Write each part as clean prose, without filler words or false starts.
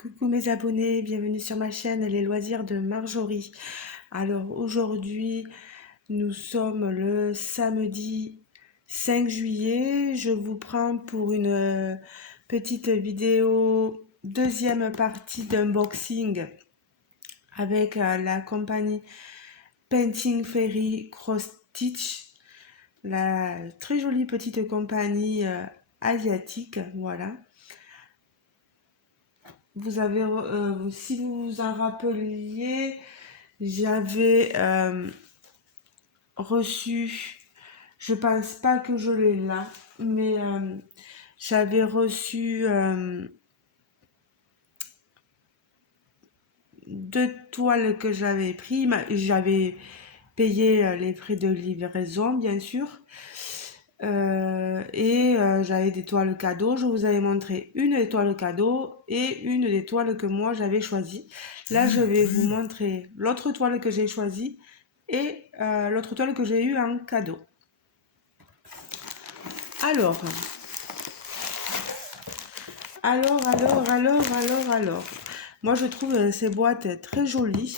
Coucou mes abonnés, bienvenue sur ma chaîne Les Loisirs de Marjorie. Alors aujourd'hui, nous sommes le samedi 5 juillet. Je vous prends pour une petite vidéo, deuxième partie d'unboxing avec la compagnie Painting Fairy Cross Stitch, la très jolie petite compagnie asiatique, voilà. Vous avez, si vous vous en rappeliez, j'avais reçu, je pense pas que je l'ai là, mais j'avais reçu deux toiles que j'avais pris. J'avais payé les frais de livraison, bien sûr. J'avais des toiles cadeaux. Je vous avais montré une des toiles cadeaux et une des toiles que moi j'avais choisies. Là, je vais vous montrer l'autre toile que j'ai choisie et l'autre toile que j'ai eue en cadeau. Alors, alors. Moi, je trouve ces boîtes très jolies.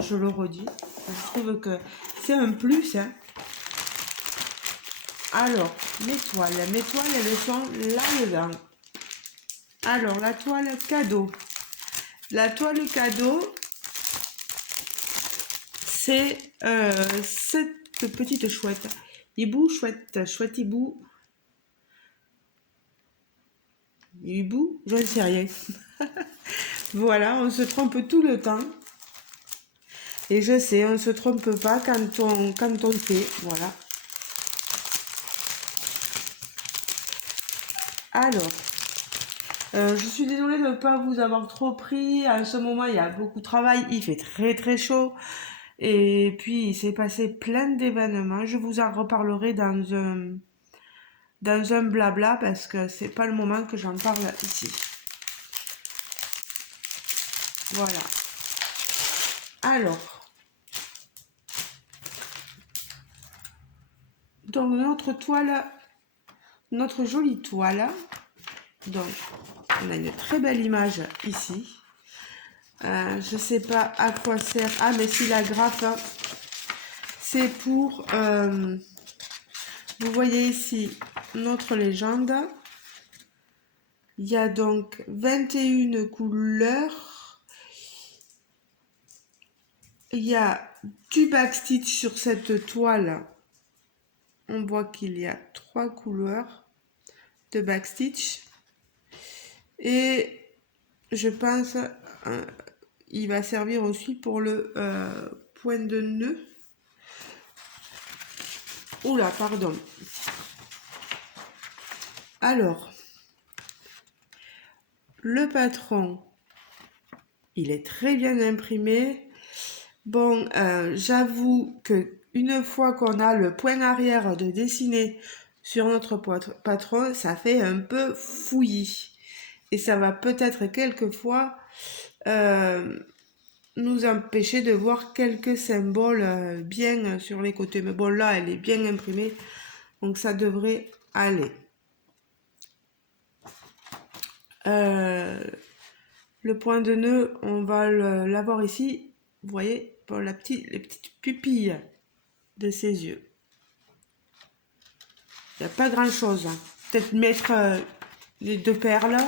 Je le redis. Je trouve que c'est un plus, hein. Alors, mes toiles, elles sont là-dedans. Alors, la toile cadeau. La toile cadeau, c'est cette petite chouette. Hibou, chouette, chouette hibou. Hibou, je ne sais rien. Voilà, on se trompe tout le temps. Et je sais, on ne se trompe pas quand on fait. Voilà. Alors, je suis désolée de ne pas vous avoir trop pris. À ce moment, il y a beaucoup de travail. Il fait très très chaud. Et puis, il s'est passé plein d'événements. Je vous en reparlerai dans un blabla parce que c'est pas le moment que j'en parle ici. Voilà. Alors, donc notre jolie toile. Donc, on a une très belle image ici. Je sais pas à quoi sert. Ah, mais si la grappe, hein, c'est pour. Vous voyez ici notre légende. Il y a donc 21 couleurs. Il y a du backstitch sur cette toile. On voit qu'il y a 3 couleurs de backstitch. Et je pense il va servir aussi pour le point de nœud. Oula, pardon. Alors, le patron, il est très bien imprimé. Bon, j'avoue que une fois qu'on a le point arrière de dessiner sur notre patron, ça fait un peu fouillis. Et ça va peut-être quelquefois nous empêcher de voir quelques symboles bien sur les côtés. Mais bon, là, elle est bien imprimée, donc ça devrait aller. Le point de nœud, on va l'avoir ici, vous voyez, pour les petites pupilles de ses yeux. Il n'y a pas grand chose. Peut-être mettre les deux perles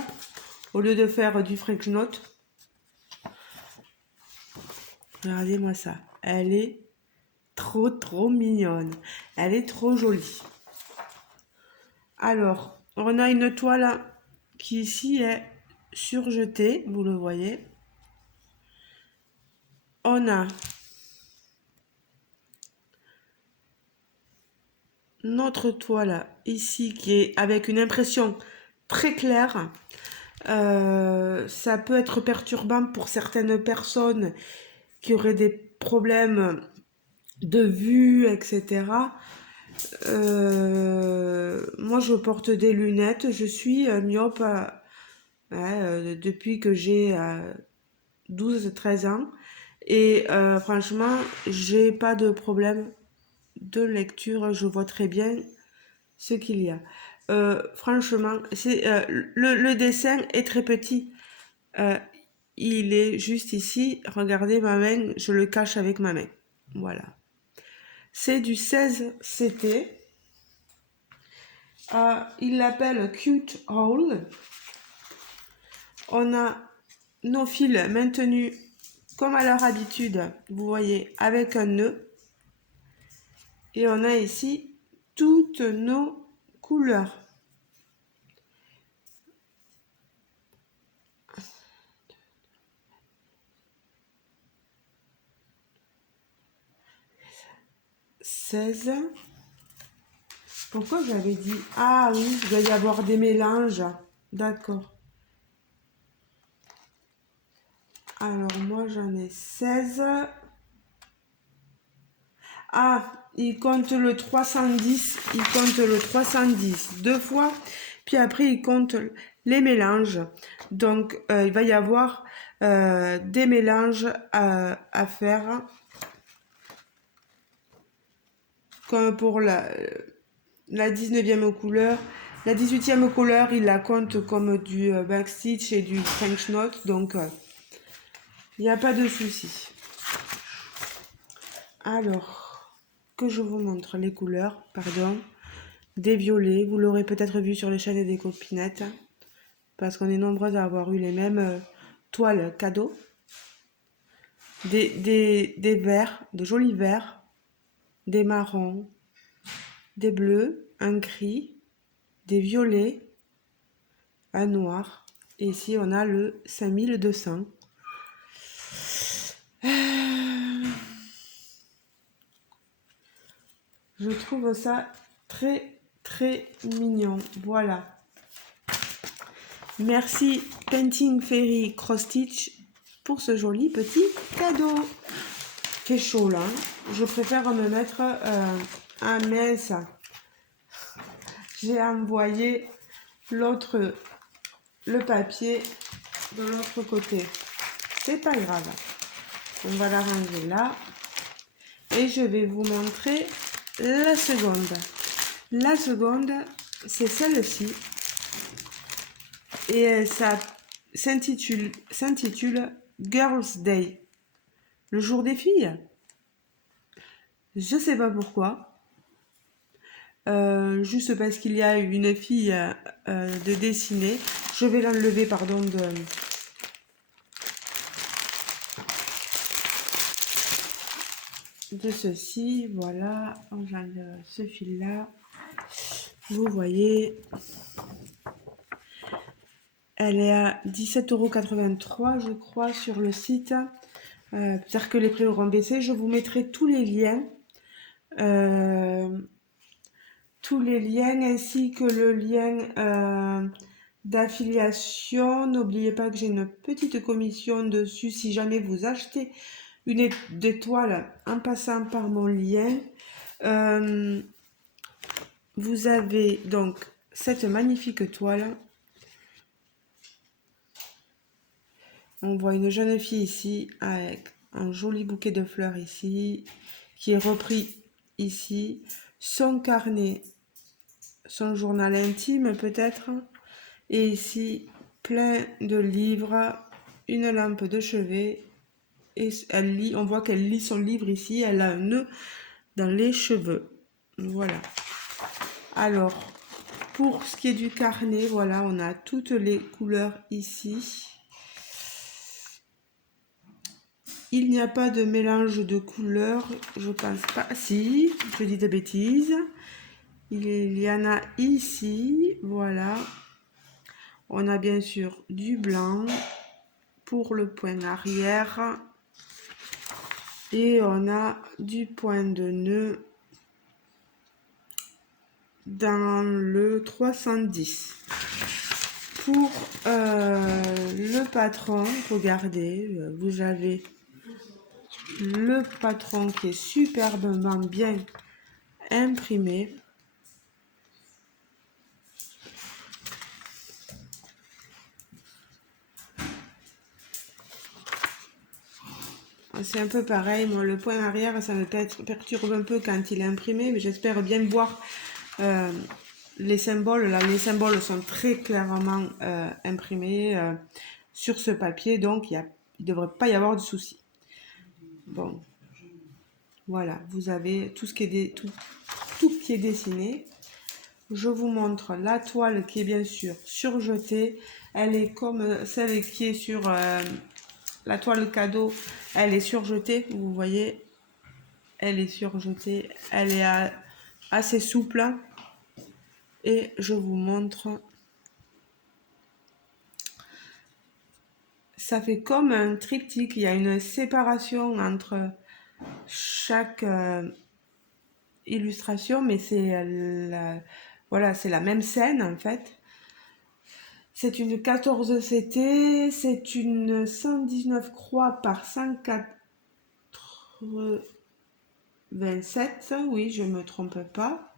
au lieu de faire du French note. Regardez-moi ça. Elle est trop mignonne. Elle est trop jolie. Alors, on a une toile qui ici est surjetée, vous le voyez. On a notre toile ici qui est avec une impression très claire. Ça peut être perturbant pour certaines personnes qui auraient des problèmes de vue, etc. Moi, je porte des lunettes. Je suis myope depuis que j'ai 12-13 ans. Et franchement, j'ai pas de problème de lecture. Je vois très bien ce qu'il y a. Franchement, le dessin est très petit. Euh, il est juste ici. Regardez ma main, je le cache avec ma main. Voilà. C'est du 16 CT. Il l'appelle Cute Hole. On a nos fils maintenus comme à leur habitude, vous voyez, avec un nœud. Et on a ici toutes nos couleurs. « 16. Pourquoi j'avais dit... Ah oui, il doit y avoir des mélanges. D'accord. Alors moi j'en ai 16. Ah, il compte le 310. Il compte le 310 deux fois. Puis après il compte les mélanges. Donc il va y avoir des mélanges à faire. Comme pour la 19e couleur. La 18e couleur, il la compte comme du backstitch et du French knot, donc il n'y a pas de souci. Alors, que je vous montre les couleurs, pardon, des violets, vous l'aurez peut-être vu sur les chaînes des copinettes, parce qu'on est nombreuses à avoir eu les mêmes toiles cadeaux. Des verts, de jolis verts, des marrons, des bleus, un gris, des violets, un noir. Et ici, on a le 5200. Je trouve ça très, très mignon. Voilà. Merci Painting Fairy Cross Stitch pour ce joli petit cadeau. Fait chaud là. Je préfère me mettre un mince. J'ai envoyé le papier de l'autre côté. C'est pas grave. On va la ranger là. Et je vais vous montrer la seconde. La seconde, c'est celle-ci. Et ça s'intitule Girls' Day. Le jour des filles. Je sais pas pourquoi. Juste parce qu'il y a une fille de dessiner. Je vais l'enlever, pardon, de ceci. Voilà, j'enlève ce fil-là. Vous voyez, elle est à 17,83 € je crois sur le site. Peut-être que les prix auront baissé. Je vous mettrai tous les liens. Ainsi que le lien d'affiliation. N'oubliez pas que j'ai une petite commission dessus si jamais vous achetez une étoile en passant par mon lien. Vous avez donc cette magnifique toile. On voit une jeune fille ici avec un joli bouquet de fleurs ici qui est repris ici. Son carnet, son journal intime peut-être. Et ici, plein de livres, une lampe de chevet. Et elle lit, on voit qu'elle lit son livre ici. Elle a un nœud dans les cheveux. Voilà. Alors, pour ce qui est du carnet, voilà, on a toutes les couleurs ici. Il n'y a pas de mélange de couleurs, je pense pas. Si, je dis des bêtises. Il y en a ici, voilà. On a bien sûr du blanc pour le point arrière. Et on a du point de nœud dans le 310. Pour le patron, regardez, vous avez le patron qui est superbement bien imprimé. C'est un peu pareil, moi le point arrière ça me perturbe un peu quand il est imprimé, mais j'espère bien voir les symboles. Là, les symboles sont très clairement imprimés. sur ce papier, donc il ne devrait pas y avoir de souci. Bon, voilà, vous avez tout ce qui est tout qui est dessiné. Je vous montre la toile qui est bien sûr surjetée. Elle est comme celle qui est sur la toile cadeau. Elle est surjetée, vous voyez. Elle est surjetée. Elle est assez souple. Et je vous montre. Ça fait comme un triptyque. Il y a une séparation entre chaque illustration, mais c'est voilà, c'est la même scène en fait. C'est une 14 CT, c'est une 119 croix par 187, oui, je me trompe pas.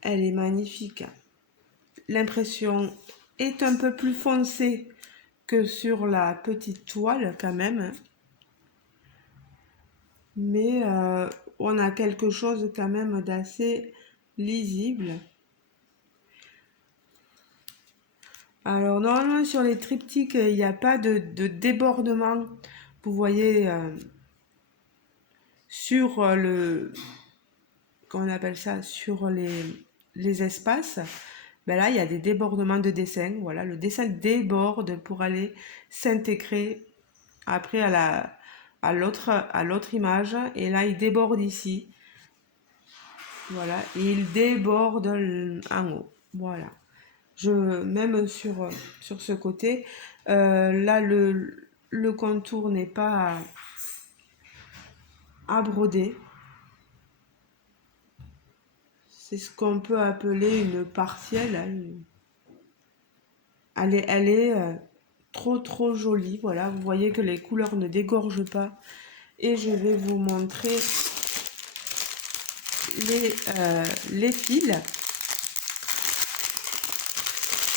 Elle est magnifique. L'impression est un peu plus foncée que sur la petite toile quand même. Mais on a quelque chose quand même d'assez lisible. Alors normalement sur les triptyques, il n'y a pas de débordement. Vous voyez sur comment on appelle ça, sur les espaces. Ben là, il y a des débordements de dessin. Voilà, le dessin déborde pour aller s'intégrer après à l'autre image. Et là, il déborde ici. Voilà, et il déborde en haut. Voilà. Même sur ce côté, là, le contour n'est pas à broder. C'est ce qu'on peut appeler une partielle. Elle est trop jolie. Voilà, vous voyez que les couleurs ne dégorgent pas. Et je vais vous montrer les fils.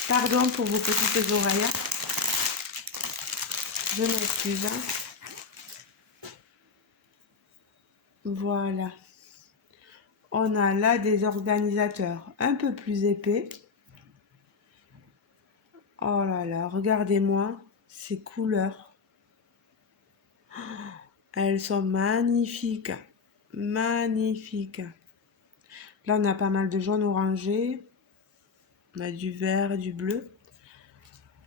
Pardon pour vos petites oreilles. Je m'excuse. Voilà. On a là des organisateurs un peu plus épais. Oh là là, regardez-moi ces couleurs. Elles sont magnifiques. Magnifiques. Là, on a pas mal de jaune orangé. On a du vert, du bleu.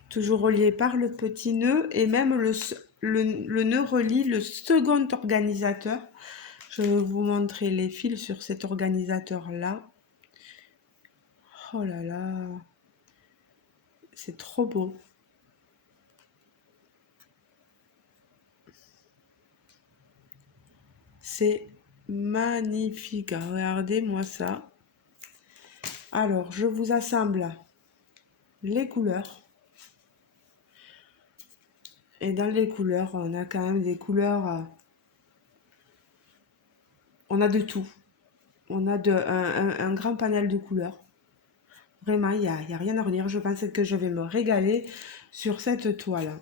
Toujours relié par le petit nœud. Et même le nœud relie le second organisateur. Je vais vous montrer les fils sur cet organisateur-là. Oh là là. C'est trop beau. C'est magnifique. Regardez-moi ça. Alors, je vous assemble les couleurs. Et dans les couleurs, on a quand même des couleurs... on a de tout. On a un grand panel de couleurs. Vraiment, il n'y a rien à redire. Je pense que je vais me régaler sur cette toile.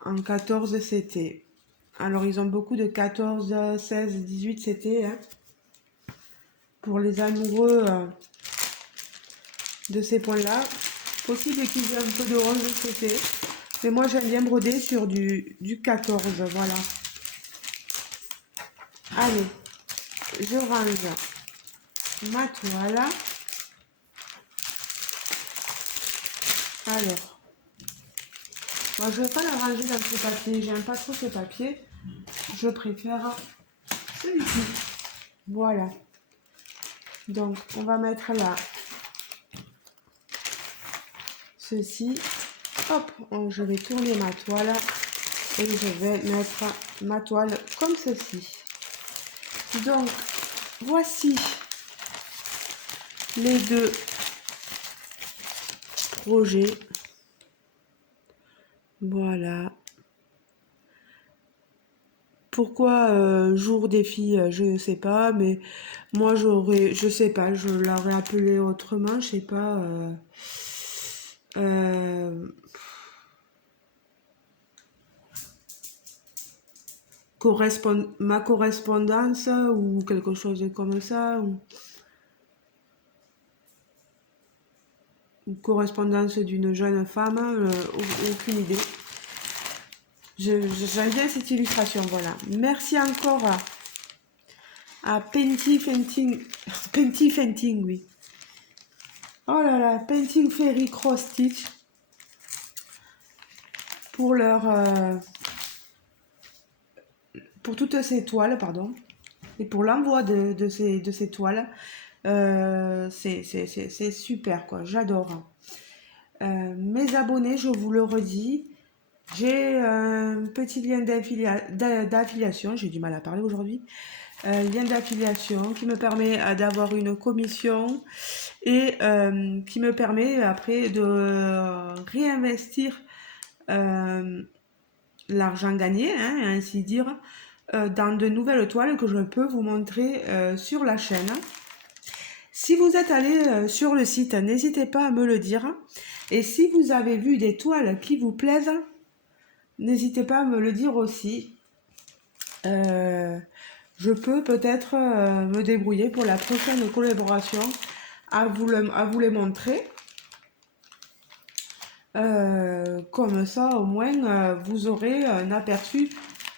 En 14 CT. Alors, ils ont beaucoup de 14, 16, 18 CT. Hein. Pour les amoureux de ces points-là, possible qu'ils aient un peu de 11 CT. Mais moi, j'aime bien broder sur du 14. Voilà. Allez, je range ma toile. Alors, moi je ne vais pas la ranger dans ce papier. J'aime pas trop ce papier. Je préfère celui-ci. Voilà. Donc, on va mettre là ceci. Hop, je vais tourner ma toile et je vais mettre ma toile comme ceci. Donc, voici les deux projets. Voilà. Pourquoi jour des filles, je ne sais pas, mais moi je sais pas, je l'aurais appelé autrement, je sais pas. Ma correspondance ou quelque chose comme ça. correspondance d'une jeune femme, aucune idée. J'aime bien cette illustration, voilà. Merci encore à Penty Fenting, Penty Fenting, oui. Oh là là, Painting Fairy Cross Stitch pour pour toutes ces toiles, pardon, et pour l'envoi de ces toiles. C'est super, quoi, j'adore. Mes abonnés, je vous le redis, j'ai un petit lien d'affiliation, j'ai du mal à parler aujourd'hui, lien d'affiliation qui me permet d'avoir une commission et qui me permet après de réinvestir l'argent gagné, hein, ainsi dire, dans de nouvelles toiles que je peux vous montrer sur la chaîne. Si vous êtes allé sur le site, n'hésitez pas à me le dire. Et si vous avez vu des toiles qui vous plaisent, n'hésitez pas à me le dire aussi. Je peux peut-être me débrouiller pour la prochaine collaboration à vous les montrer. Comme ça, au moins, vous aurez un aperçu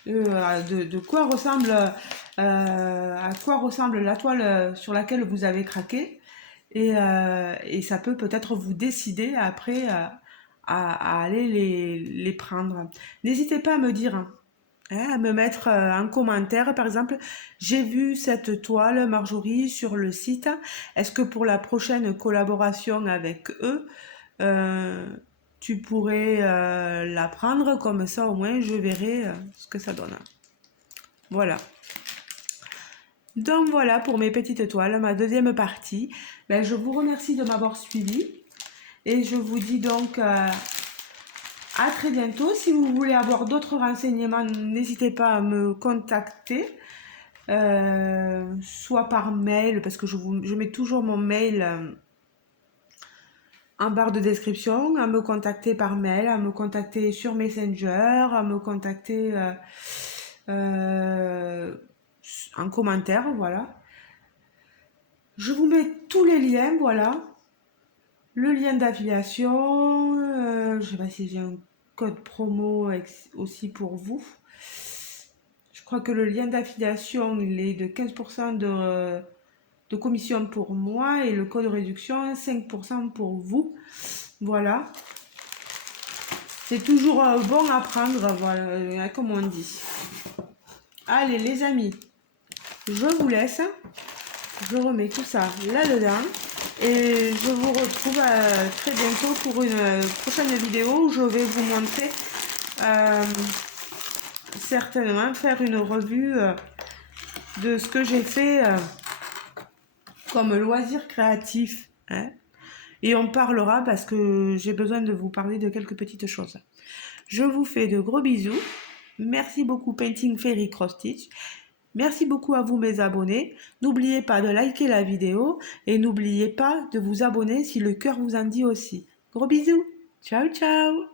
de quoi ressemble, à quoi ressemble la toile sur laquelle vous avez craqué. Et ça peut peut-être vous décider après à aller les prendre. N'hésitez pas à me dire, hein, à me mettre un commentaire. Par exemple, j'ai vu cette toile Marjorie sur le site. Est-ce que pour la prochaine collaboration avec eux, tu pourrais la prendre? Comme ça, au moins, je verrai ce que ça donne. Voilà. Donc voilà pour mes petites toiles, ma deuxième partie. Ben, je vous remercie de m'avoir suivi et je vous dis donc à très bientôt. Si vous voulez avoir d'autres renseignements, n'hésitez pas à me contacter, soit par mail, parce que je mets toujours mon mail en barre de description, à me contacter par mail, à me contacter sur Messenger, à me contacter en commentaire, voilà. Je vous mets tous les liens, voilà. Le lien d'affiliation, je ne sais pas si j'ai un code promo aussi pour vous. Je crois que le lien d'affiliation, il est de 15% de commission pour moi et le code de réduction, 5% pour vous. Voilà. C'est toujours bon à prendre, voilà, comme on dit. Allez les amis, je vous laisse. Je remets tout ça là-dedans. Et je vous retrouve très bientôt pour une prochaine vidéo où je vais vous montrer certainement faire une revue de ce que j'ai fait comme loisir créatif. Hein. Et on parlera parce que j'ai besoin de vous parler de quelques petites choses. Je vous fais de gros bisous. Merci beaucoup Painting Fairy Cross Stitch. Merci beaucoup à vous mes abonnés. N'oubliez pas de liker la vidéo et n'oubliez pas de vous abonner si le cœur vous en dit aussi. Gros bisous. Ciao ciao.